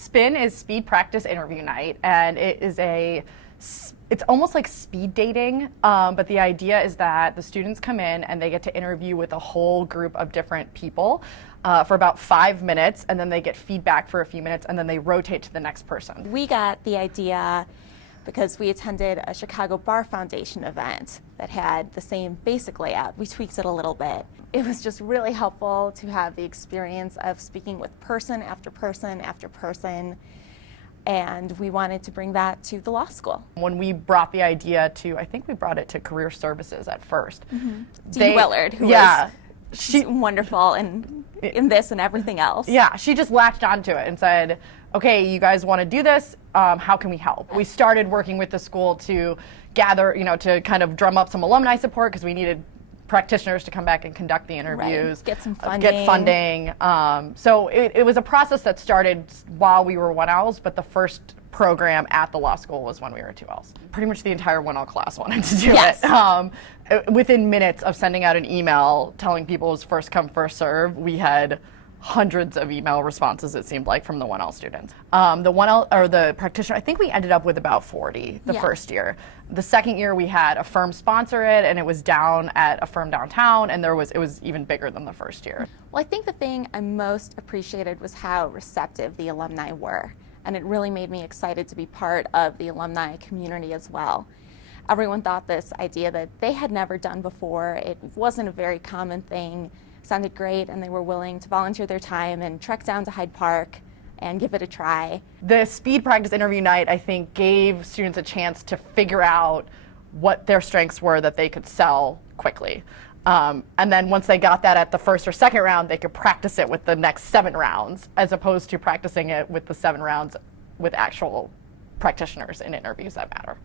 SPIN is Speed Practice Interview Night, and it's almost like speed dating, but the idea is that the students come in and they get to interview with a whole group of different people for about 5 minutes, and then they get feedback for a few minutes, and then they rotate to the next person. We got the idea because we attended a Chicago Bar Foundation event that had the same basic layout. We tweaked it a little bit. It was just really helpful to have the experience of speaking with person after person after person, and we wanted to bring that to the law school. When we brought the idea to, I think we brought it to Career Services at first. Dee Willard, who was she's wonderful in this and everything else. Yeah, she just latched onto it and said, okay, you guys want to do this, how can we help? We started working with the school to gather, to kind of drum up some alumni support, because we needed practitioners to come back and conduct the interviews. Right. Get some funding. Get funding. So it was a process that started while we were 1Ls, but the first program at the law school was when we were 2Ls. Pretty much the entire 1L class wanted to do it. Within minutes of sending out an email telling people it was first come, first serve, we had hundreds of email responses, it seemed like, from the 1L students. The 1L, or the practitioner, I think we ended up with about 40 the first year. The second year we had a firm sponsor it, and it was down at a firm downtown, and it was even bigger than the first year. Well, I think the thing I most appreciated was how receptive the alumni were, and it really made me excited to be part of the alumni community as well. Everyone thought this idea that they had never done before, it wasn't a very common thing, sounded great, and they were willing to volunteer their time and trek down to Hyde Park and give it a try. The Speed Practice Interview Night, I think, gave students a chance to figure out what their strengths were that they could sell quickly. And then once they got that at the first or second round, they could practice it with the next 7 rounds, as opposed to practicing it with the 7 rounds with actual practitioners in interviews that matter.